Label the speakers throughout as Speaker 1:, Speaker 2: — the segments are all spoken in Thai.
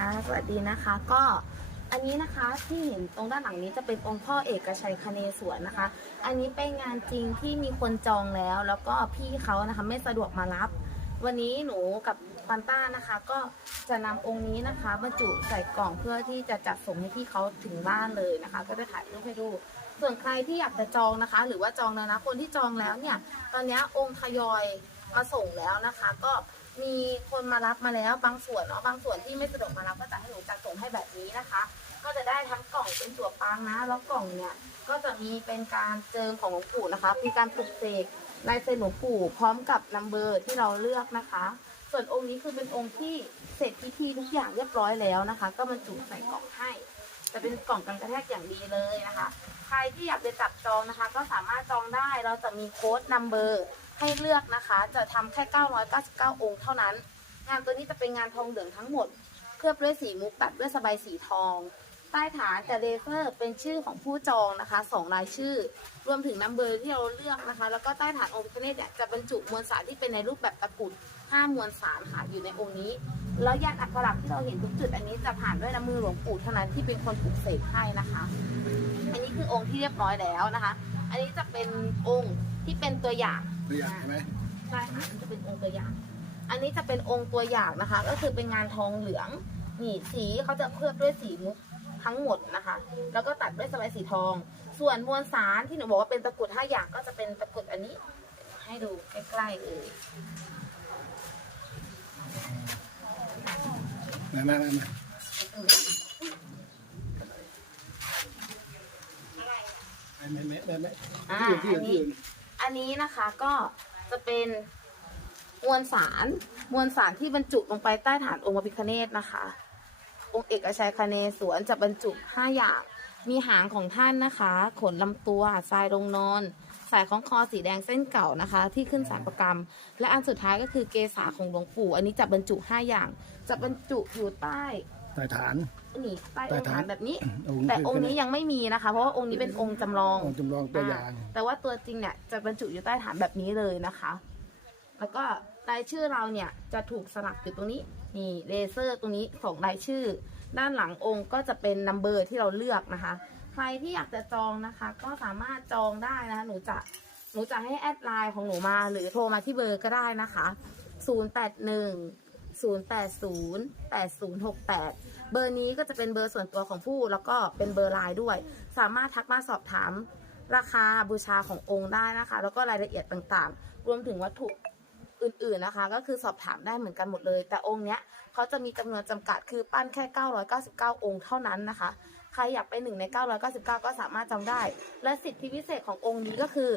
Speaker 1: คะสวัสดีนะคะ ก็อันนี้นะคะที่เห็นตรงด้านหลังนี้จะเป็นองค์พ่อเอกชัยคเนศวรนะคะ อันนี้เป็นงานจริงที่มีคนจองแล้ว แล้วก็พี่เขานะคะไม่สะดวกมารับ วันนี้หนูกับปันต้านะคะ ก็จะนำองค์นี้นะคะบรรจุใส่กล่องเพื่อที่จะจัดส่งให้พี่เขาถึงบ้านเลยนะคะ ก็จะถ่ายรูปให้ดูส่วนใครที่อยากจะจองนะคะ หรือว่าจองแล้วนะคนที่จองแล้วเนี่ย ตอนนี้องค์ทยอยมาส่งแล้วนะคะ ก็ มีคนมารับมาแล้วบางส่วนเนาะบางส่วนที่ไม่สะดวกมารับก็จะให้หนูจัดส่งให้แบบนี้นะคะ ก็จะได้ทั้งกล่องเป็นตัวปังนะ แล้วกล่องเนี่ยก็จะมีเป็นการเจิมของหลวงปู่นะคะมีการปลุกเสกลายเซ็นหลวงปู่พร้อมกับนัมเบอร์ที่เราเลือกนะคะ ส่วนองค์นี้คือเป็นองค์ที่เสร็จพิธีทุกอย่างเรียบร้อยแล้วนะคะ ก็บรรจุใส่กล่องให้จะเป็นกล่องกันกระแทกอย่างดีเลยนะคะ ใครที่อยากจะจับจองนะคะ ก็สามารถจองได้เราจะมีโค้ดนัมเบอร์ ให้เลือกนะคะ จะทำแค่ 999 องค์เท่านั้น งานตัวนี้จะเป็นงานทองเหลืองทั้งหมด เคลือบด้วยสีมุกตัดด้วยสบายสีทอง ใต้ฐานจะเลเซอร์เป็นชื่อของผู้จองนะคะสองรายชื่อ รวมถึงนัมเบอร์ที่เราเลือกนะคะ แล้วก็ใต้ฐานองค์พิฆเนศเนี่ยจะบรรจุมวลสารที่เป็นในรูปแบบตะกุดห้ามวลสารค่ะอยู่ในองค์นี้ แล้วยันอักขระที่เราเห็นทุกจุดอันนี้จะผ่านด้วยน้ำมือหลวงปู่เท่านั้นที่เป็นคนปลุกเสกให้นะคะ อันนี้คือองค์ที่เรียบร้อยแล้วนะคะ อันนี้จะเป็นองค์ที่เป็นตัวอย่าง
Speaker 2: ตัวอย่างใช่ไหม
Speaker 1: ใช่ค่ะจะเป็นองค์ตัวอย่าง อันนี้จะเป็นองค์ตัวอย่างนะคะ ก็คือเป็นงานทองเหลืองนี่สีเขาจะเคลือบด้วยสีมุกทั้งหมดนะคะ แล้วก็ตัดด้วยสบายสีทอง ส่วนมวลสารที่หนูบอกว่าเป็นตะกรุดห้าอย่างก็จะเป็นตะกรุดอันนี้ ให้ดูใกล้ๆเลย
Speaker 2: มามามามาไม่ไม่ไม่ไม่
Speaker 1: อ่า
Speaker 2: ที่อื่นที่
Speaker 1: อั
Speaker 2: อื่
Speaker 1: น
Speaker 2: น
Speaker 1: นี้
Speaker 2: ที่อื่น
Speaker 1: อันนี้นะคะก็จะเป็นมวลสารมวลสารที่บรรจุลงไปใต้ฐานองค์พระพิฆเนศนะคะ องค์เอกชัยคเนศวรจะบรรจุห้าอย่างมีหางของท่านนะคะ ขนลำตัวทรายลงนอนสายของคอสีแดงเส้นเก่านะคะ ที่ขึ้นสารประกรรม และอันสุดท้ายก็คือเกษาของหลวงปู่ อันนี้จะบรรจุห้าอย่าง จะบรรจุอยู่ใต้
Speaker 2: ใต้ฐาน
Speaker 1: นี่ใต้
Speaker 2: ใต้
Speaker 1: องค์
Speaker 2: ฐา
Speaker 1: ฐานนแบบนี้
Speaker 2: องค์
Speaker 1: แต่
Speaker 2: ที่
Speaker 1: องค์นี้ยังไม่มีนะคะ เพราะว่าองค์นี้เป็นองค์จำลอง
Speaker 2: องค์จำลองตัวอย่าง
Speaker 1: แต่ว่าตัวจริงเนี่ยจะบรรจุอยู่ใต้ฐานแบบนี้เลยนะคะ แล้วก็รายชื่อเราเนี่ยจะถูกสลักอยู่ตรงนี้ นี่เลเซอร์ตรงนี้ส่งรายชื่อ ด้านหลังองค์ก็จะเป็นนัมเบอร์ที่เราเลือกนะคะ ใครที่อยากจะจองนะคะ ก็สามารถจองได้นะคะหนูจะหนูจะให้แอดไลน์ของหนูมา หรือโทรมาที่เบอร์ก็ได้นะคะ 081 080 8068 เบอร์นี้ก็จะเป็นเบอร์ส่วนตัวของผู้ แล้วก็เป็นเบอร์ไลน์ด้วย สามารถทักมาสอบถามราคาบูชาขององค์ได้นะคะ แล้วก็รายละเอียดต่างๆ รวมถึงวัตถุอื่นๆนะคะ ก็คือสอบถามได้เหมือนกันหมดเลย แต่องค์เนี้ยเขาจะมีจำนวนจำกัดคือปั้นแค่ 999 องค์เท่านั้นนะคะ ใครอยากเป็นหนึ่งใน 999 ก็สามารถจำได้ และสิทธิพิเศษขององค์นี้ก็คือ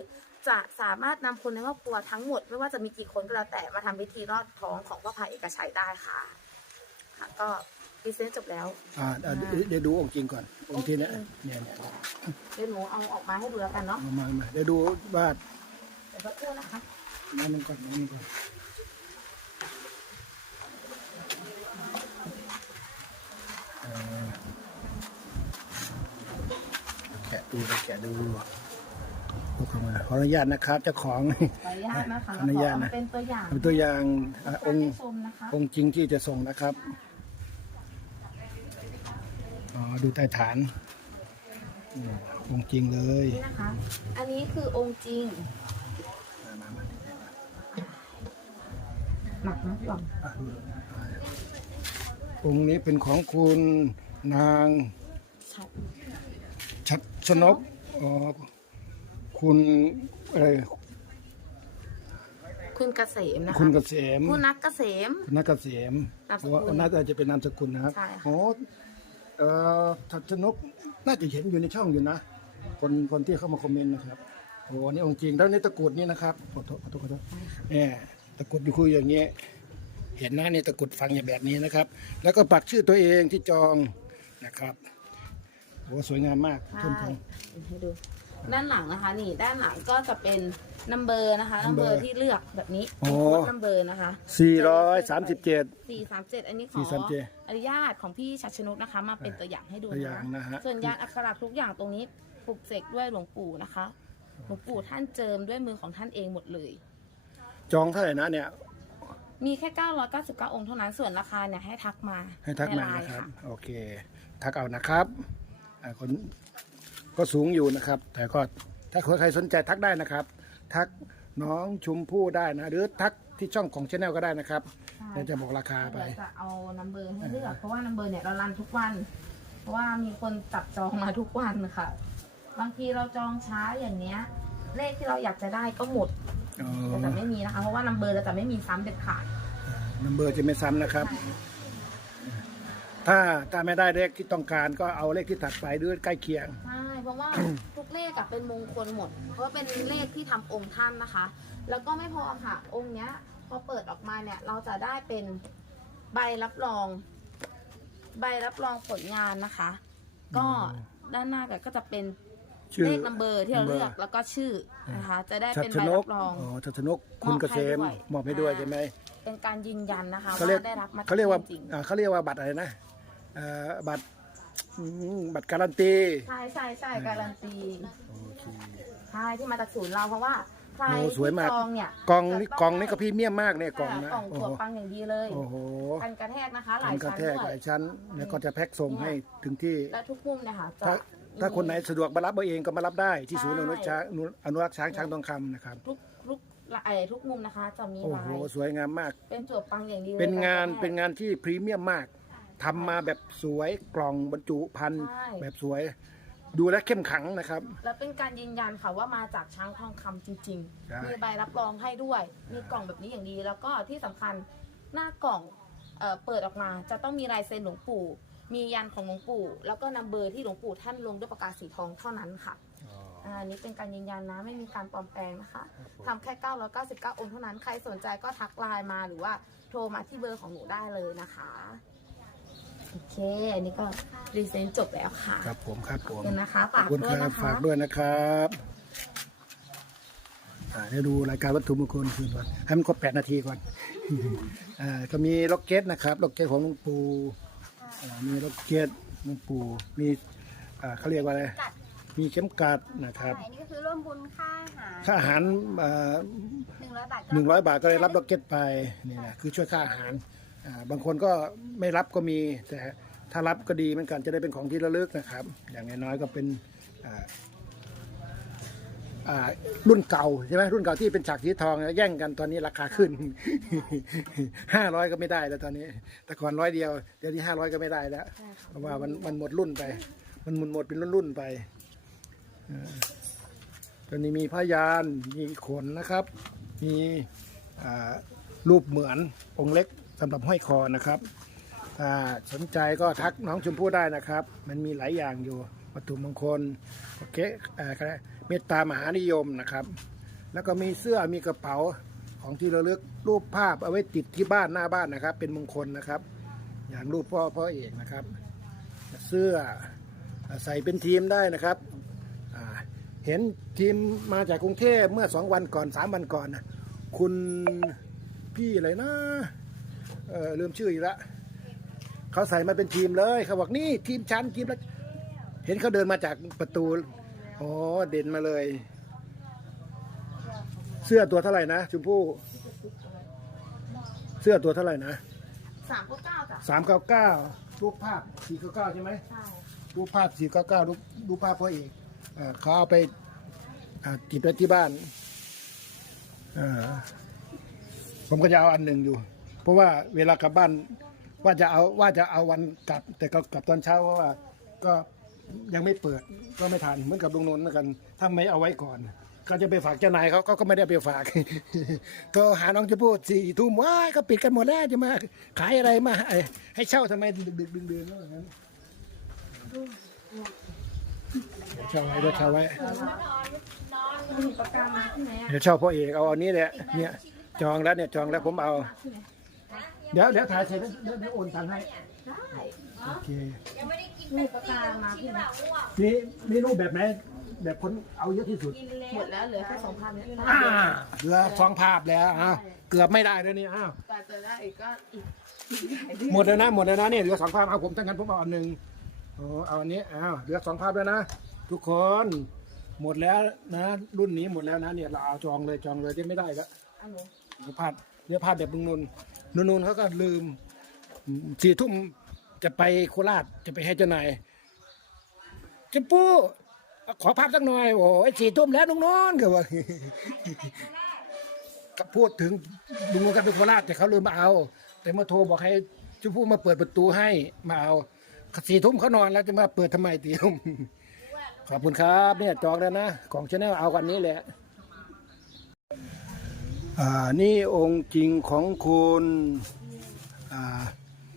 Speaker 1: จะสามารถนำคนในครอบครัวทั้งหมด ไม่ว่าจะมีกี่คนก็แล้วแต่มาทำพิธีรอดท้องของพระพายเอกชัยได้ค่ะ ค่ะ ก็พรีเซนต์จบแล้ว
Speaker 2: อ่าอ่าเดี๋ยวเดี๋ยวดูองค์จริงก่อน องค์ที่เนี่ยเนี่ยเนี่ย
Speaker 1: เดี๋ยวหนูเอาออกมาให้ดูแล้วกันเนาะ
Speaker 2: มามามาเดี๋ยวดูว่า
Speaker 1: เดี๋ยวสักครู่นะคะ
Speaker 2: น้ำมันก่อนน้ำมันก่อนเอ่อ แกะดูแกะดูดูเข้ามาขออนุญาตนะครับเจ้าของ
Speaker 1: ขออนุญาตนะคะ
Speaker 2: ขออนุญาตนะ
Speaker 1: ขเป็นตัวอย่าง
Speaker 2: เป็นตัวอย่างอะองค์
Speaker 1: ให้ชมนะคะ
Speaker 2: องค์จริงที่จะส่งนะครับ อ๋อ ดูใต้ฐานอืมองค์จริงเลย
Speaker 1: นี่นะคะ อันนี้คือองค์จริง
Speaker 2: มามามา
Speaker 1: หนักนะพี่บอม
Speaker 2: อะดูองค์นี้เป็นของคุณนาง
Speaker 1: ชัด
Speaker 2: ชัดชนกอ๋อคุณอะไร
Speaker 1: คุณเกษมนะคะ
Speaker 2: คุณเกษม
Speaker 1: คุณนักเกษม
Speaker 2: คุณนักเกษม
Speaker 1: นาม
Speaker 2: เพ
Speaker 1: สกุล
Speaker 2: ราะว่าน่าจะเป็นนามสกุลนะครับ
Speaker 1: ใช่ค่ะ
Speaker 2: อ๋อเอ่อชัดชนกน่าจะเห็นอยู่ในช่องอยู่นะคนคนที่เข้ามาคอมเมนต์นะครับโอ้นี่องค์จริงแล้วนี่ตะกรุดนี่นะครับขอโทษขอโทษขอโทษเนี่ยตะกรุดอยู่คืออย่างเงี้ยเห็นนะนี่ตะกรุดฟังอย่างแบบนี้นะครับ แล้วก็ปักชื่อตัวเองที่จองนะครับ โอ้สวยงามมาก
Speaker 1: ใช่
Speaker 2: ทุ่มทง
Speaker 1: ให้ดู ด้านหลังนะคะ นี่ด้านหลังก็จะเป็นนัมเบอร์นะคะนัมเบอ
Speaker 2: number
Speaker 1: ร์ที่เลือกแบบนี้
Speaker 2: อ๋
Speaker 1: เป็น
Speaker 2: อ
Speaker 1: โค้ดนัมเบอร์นะคะ
Speaker 2: สี่ร้อยสามสิบเจ็ด
Speaker 1: สี่สามเจ็ดอันนี้ขอ
Speaker 2: 437
Speaker 1: อนุญาตของพี่ชัดชนกนะคะ มาเป็นตัวอย่างให้ดู
Speaker 2: ตัวอย่างนะฮะ
Speaker 1: ส่วนยานอักขระทุกอย่างตรงนี้ปลุกเสกด้วยหลวงปู่นะคะหลวงปู่ท่านเจิมด้วยมือของท่านเองหมดเลย
Speaker 2: จองเท่าไหร่นะเนี่ย
Speaker 1: มีแค่ 999 องค์เท่านั้นส่วนราคาเนี่ยให้ทักมา
Speaker 2: ให้ทักมา
Speaker 1: ในไล
Speaker 2: นะครับ
Speaker 1: ค่ะ
Speaker 2: โอเค ทักเอานะครับ อ่าคนก็สูงอยู่นะครับ แต่ก็ถ้าใครสนใจทักได้นะครับ ทักน้องชุมพู่ได้นะ หรือทักที่ช่องของช anel ก็ได้นะครับเดี๋ยวจะบอกราคาไป
Speaker 1: เดี๋ยวจะเอานัมเบอร์ให้เลือกเพราะว่านัมเบอร์เนี่ยเรารันทุกวัน เพราะว่ามีคนจับจองมาทุกวันค่ะ บางทีเราจองช้าอย่างเนี้ย เลขที่เราอยากจะได้ก็หมด
Speaker 2: อ๋อ
Speaker 1: แต่จะไม่มีนะคะเพราะว่านัมเบอร์เราจะไม่มีซ้ำเด็ดขาด
Speaker 2: นัมเบอร์จะไม่ซ้ำนะครับ ถ้าถ้าไม่ได้เลขที่ต้องการก็เอาเลขที่ถัดไปหรือใกล้เคียง
Speaker 1: ใช่เพราะว่า ทุกเลขอะเป็นมงคลหมด เพราะว่าเป็นเลขที่ทำองค์ท่านนะคะ แล้วก็ไม่พอค่ะ องค์เนี้ย พอเปิดออกมาเนี่ย เราจะได้เป็นใบรับรอง ใบรับรองผลงานนะคะ ก็ด้านหน้าก็จะเป็น
Speaker 2: ชื่อ
Speaker 1: เลขนัมเบอร์ที่เรา
Speaker 2: number
Speaker 1: เลือกแล้วก็ชื่อนะคะ จะได้
Speaker 2: ชัด
Speaker 1: เป็น
Speaker 2: ช
Speaker 1: ใบ
Speaker 2: น
Speaker 1: รั
Speaker 2: ก
Speaker 1: บรอง
Speaker 2: อ๋อชัดชนกคุณเกษมม
Speaker 1: ม
Speaker 2: อ
Speaker 1: อ
Speaker 2: บบ
Speaker 1: ให้
Speaker 2: ให้
Speaker 1: ด้
Speaker 2: ด้ว
Speaker 1: วยย
Speaker 2: ใช่ไหม
Speaker 1: เป็นการยืนยันนะคะ
Speaker 2: เขาเรียก
Speaker 1: ว่าได้รับมา
Speaker 2: เขาเรียกว่า
Speaker 1: จริง
Speaker 2: อ่าเขาเรียกว่าบัตรอะไรนะ เอ่อบัตรอืมบัตรการันตี
Speaker 1: ๆใช่ใช่ใช่การันตี
Speaker 2: โอเค
Speaker 1: ใช่ที่มาจากศูนย์เราเพราะว่าใคร
Speaker 2: โอ้สวยมาก
Speaker 1: ที่จองเนี่ย
Speaker 2: กล่องนี่
Speaker 1: จะต้
Speaker 2: กล่องนี่ก็พรีเมียมมากเนี่ยกล่อง
Speaker 1: ค่ะ
Speaker 2: นะ
Speaker 1: กล่อง
Speaker 2: โอ้
Speaker 1: ถั่ว
Speaker 2: โห
Speaker 1: ปังอย่างดีเลย
Speaker 2: โอ้โห
Speaker 1: กันกระแทกนะคะห
Speaker 2: กั
Speaker 1: ลาย
Speaker 2: นกระ
Speaker 1: ชั้น
Speaker 2: แทก
Speaker 1: ด้ว
Speaker 2: หลายยชั้น แล้วก็จะแพ็คส่งให้ถึงที่
Speaker 1: และทุกมุมเนี่ยค่ะจะ
Speaker 2: ถ้าถ้าคนไหนสะดวกมารับเอาเองก็มารับได้ที่
Speaker 1: ใช่
Speaker 2: ศูนย์อนุรักษ์ช้างอนุรักษ์ช้างช้างทองคำนะครับ
Speaker 1: ทุกทุกไอ้ทุกมุมนะคะ จะมี
Speaker 2: โอ้
Speaker 1: ลา
Speaker 2: โห
Speaker 1: ย
Speaker 2: สวยงามมาก
Speaker 1: เป็นถั่วปังอย่างดีลย
Speaker 2: เป็นงาน
Speaker 1: กักระแทก
Speaker 2: เป็นงานที่พรีเมียมมาก ทำมาแบบสวยกล่องบรรจุพันธุ์
Speaker 1: ใช่
Speaker 2: แบบสวย ดูแลวเข้มขังนะครับ
Speaker 1: แล้วเป็นการยืนยันค่ะว่ามาจากช้างทองคำจริง
Speaker 2: ใช่
Speaker 1: ๆ มีใบรับรองให้ด้วย มีกล่องแบบนี้อย่างดี แล้วก็ที่สำคัญหน้ากล่องเอ่อเปิดออกมา จะต้องมีลายเซ็นหลวงปู่ มียันของหลวงปู่ แล้วก็นัมเบอร์ที่หลวงปู่ท่านลงด้วยปากกาสีทองเท่านั้นค่ะอ่าอันนี้เป็นการยืนยันนะไม่มีการปลอมแปลงนะคะทำแค่ 999 องค์เท่านั้น ใครสนใจก็ทักไลน์มาหรือว่าโทรมาที่เบอร์ของหนูได้เลยนะคะโอ เค อันนี้ก็รีเซนต์จบแล้วค่ะ
Speaker 2: ครับผมครับผ
Speaker 1: ขอบ
Speaker 2: ม
Speaker 1: คุณนะคะ
Speaker 2: ขอ
Speaker 1: ฝา
Speaker 2: บ
Speaker 1: ก
Speaker 2: คุณ
Speaker 1: ด้
Speaker 2: คว
Speaker 1: ย
Speaker 2: รับ
Speaker 1: นะคะ
Speaker 2: ฝากด้วยนะครับอ่าเดี๋ยวดูรายการวัตถุมงคลคืนก่อนให้มันครบแปดนาทีก่อน อ่าก็มีล็อกเก็ตนะครับล็อกเก็ตของหลวงปู่อ่ามีล็อกเก็ตหลวงปู่มีอ่าเขาเรียกว่าอะไรมีเข็มกัดนะครับ
Speaker 3: อันนี้ก็คือร่วมบุญค่าอาหาร
Speaker 2: ค่าอาหารอ่า
Speaker 3: หนึ่งร้อยบาทก็
Speaker 2: หนึ่งร้อยบาทก็ได้รับล็อกเก็ตไปนี่นะคือช่วยค่าอาหารอ่า บางคนก็ไม่รับก็มี แต่ถ้ารับก็ดีเหมือนกันจะได้เป็นของที่ระลึกนะครับ อย่างน้อยๆก็เป็นรุ่นเก่าใช่ไหมรุ่นเก่าที่เป็นฉากสีทองแย่งกันตอนนี้ราคาขึ้นห้าร้อยก็ไม่ได้แล้วตอนนี้ แต่ก่อนร้อยเดียวเดี๋ยวนี้ห้าร้อยก็ไม่ได้แล้วเพราะว่ามันมันหมดรุ่นไป มันหมดหมดเป็นรุ่นรุ่นๆไปตอนนี้มีพยานมีขนนะครับ มีรูปเหมือนองค์เล็ก สำหรับห้อยคอนะครับ ถ้าสนใจก็ทักน้องชมพู่ได้นะครับ มันมีหลายอย่างอยู่วัตถุมงคลโอเคเอ่ออะไรเมตตามหานิยมนะครับ แล้วก็มีเสื้อมีกระเป๋าของที่ระลึกรูปภาพเอาไว้ติดที่บ้านหน้าบ้านนะครับ เป็นมงคลนะครับ อย่างรูปพ่อพ่อเอกนะครับ เสื้อใส่เป็นทีมได้นะครับเห็นทีมมาจากกรุงเทพเมื่อสองวันก่อนสามวันก่อนนะคุณพี่อะไรนะ เออลืมชื่ออีกละเขาใส่มาเป็นทีมเลยเขาบอกนี่ทีมชั้นทีมละเห็นเขาเดินมาจากประตูอ๋อเด่นมาเลย เสื้อตัวเท่าไหร่นะชมพู่เสื้อตัวเท่าไหร่นะ
Speaker 1: สามก็เก้าจ้ะ
Speaker 2: สามเก้าเก้ารูปภาพสี่เก้าเก้าใช่ไหม
Speaker 1: ใช่
Speaker 2: รูปภาพสี่เก้าเก้ารูปรูปภาพพ่อเอกเอ่อเขาเอาไปอ่าติดไว้ที่บ้านเอ่อผมก็จะเอาอันหนึ่งอยู่ เพราะว่าเวลากลับบ้านว่าจะเอาว่าจะเอาวันกลับ แต่ก็กลับตอนเช้าเพราะว่าก็ยังไม่เปิดก็ไม่ทันเหมือนกับลุงนนท์เหมือนกันถ้าไม่เอาไว้ก่อนก็จะไปฝากเจ้านายเขาเขาก็ไม่ได้ไปฝากโทรหาน้องจะพูดสี่ทุ่มว้าก็ปิดกันหมดแล้วจะมาขายอะไรมาให้เช่าทำไมดึกดึกดื่นๆแล้วอย่างนั้นเช่าไว้ด้วยเช่าไว้เดี๋ยวเช่าพ่อเอกเอาอันนี้แหละเนี่ยจองแล้วเนี่ยจองแล้วผมเอา เดี๋ยวเดี๋ยวถ่ายเสร็จแล้วเดี๋ยวเดี๋ยวโอนตังค์ให้
Speaker 1: ได้
Speaker 2: โอเค
Speaker 1: มีปากกามาที่ไหน
Speaker 2: มีมีรูปแบบไหนแบบคนเอาเยอะที่สุด
Speaker 1: หมดแล้วเหลือแค่สองพันเนี่ย
Speaker 2: อ่าเหลือสองภาพแล้วอ้าวเกือบไม่ได้แล้วนี่อ้าว
Speaker 1: แต่จะได้อีกก็อีกอีกหลายเดือน
Speaker 2: หมดแล้วนะหมดแล้วนะเนี่ยเหลือสองภาพเอาผมทั้งนั้นผมเอาอันหนึ่งโอ้เอาอันนี้อ้าวเหลือสองภาพแล้วนะทุกคนหมดแล้วนะรุ่นนี้หมดแล้วนะเนี่ยเราเอาจองเลยจองเลยที่ไม่ได้แล้ว
Speaker 1: อันหนู
Speaker 2: เนื้อภาพเนื้อภาพแบบบึงนนท์ นูนๆเขาก็ลืมสี่ทุ่มจะไปโคราชจะไปให้เจ้านายจะปูขอภาพสักหน่อยโอ้ยสี่ทุ่มแล้วน้องนอนก็ว่าก็พูดถึงลุงนนกันไปโคราชแต่เขาลืมมาเอา แต่มาโทรบอกให้ชมพู่มาเปิดประตูให้มาเอาสี่ทุ่มเขานอนแล้วจะมาเปิดทำไมตีทุ่มขอบคุณครับเนี่ยจองแล้วนะของชาแนลเอากันนี้แหละ อ่านี่องค์จริงของคุณอ่า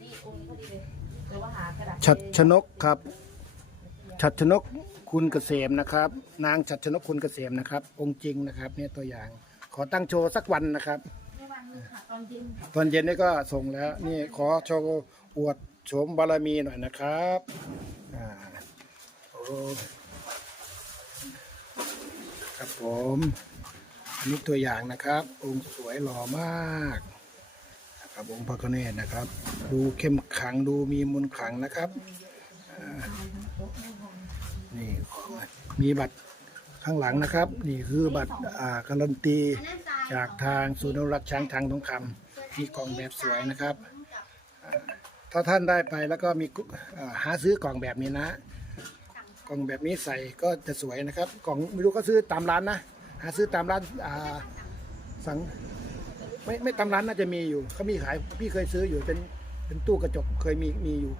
Speaker 1: นี่องค์พอดีเลยเดี๋ยวว่าหากระดาษ
Speaker 2: ชัดชนกครับ ชัดชนกคุณเกษมนะครับ นางชัดชนกคุณเกษมนะครับ องค์จริงนะครับ เนี่ยตัวอย่าง ขอตั้งโชว์สักวันนะครับ
Speaker 1: ในวันนึงค่ะตอนเย็นค่ะ
Speaker 2: ตอนเย็นนี่ก็ส่งแล้ว นี่ขอโชว์อวดโฉมบารมีหน่อยนะครับอ่าโอ้ครับผม นนี้ตัวอย่างนะครับ องค์สวยหล่อมากนะครับองค์พระกเนศนะครับ ดูเข้มขลังดูมีมนขลังนะครับนี่มีบัตรข้างหลังนะครับ นี่คือบัตรอ่าการันตีจากทางศูนย์รักษ์ช้างทางทองคำที่กล่องแบบสวยนะครับ ถ้าท่านได้ไปแล้วก็มีหาซื้อกล่องแบบนี้นะ กล่องแบบนี้ใส่ก็จะสวยนะครับ กล่องไม่รู้ก็ซื้อตามร้านนะ หาซื้อตามร้านอ่าสังไม่ไม่ตามร้านน่าจะมีอยู่เขามีขายพี่เคยซื้ออยู่เป็นเป็นตู้กระจกเคยมีมีอยู่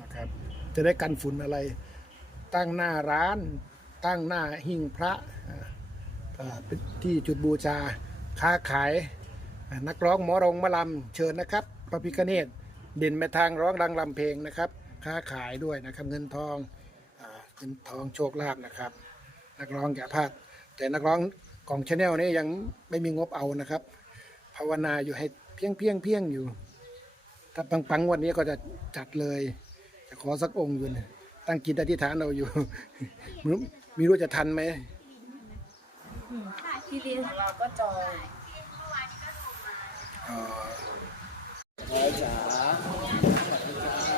Speaker 2: นะครับ จะได้กันฝุ่นอะไร ตั้งหน้าร้าน ตั้งหน้าหิ้งพระที่จุดบูชาค้าขาย นักร้องหมอรงมะลำเชิญนะครับพระพิคเนตเด่นไปทางร้องรังลำเพลงนะครับ ค้าขายด้วยนะครับเงินทอง เงินทองโชคลาภนะครับ นักร้องอย่าพลาด แต่นักร้องของชาแนลนี้ยังไม่มีงบเอานะครับ ภาวนาอยู่ให้เพียงเพียงเพียงอยู่ ถ้าปังปังๆวันนี้ก็จะจัดเลย จะขอสักองค์อยู่นะตั้งจิตอธิษฐานเราอยู่ ไม่รู้ไม่รู้จะทันไหม
Speaker 1: พี่เรียนของเราก็จอง
Speaker 2: อ๋อ
Speaker 4: ร้อจ๋า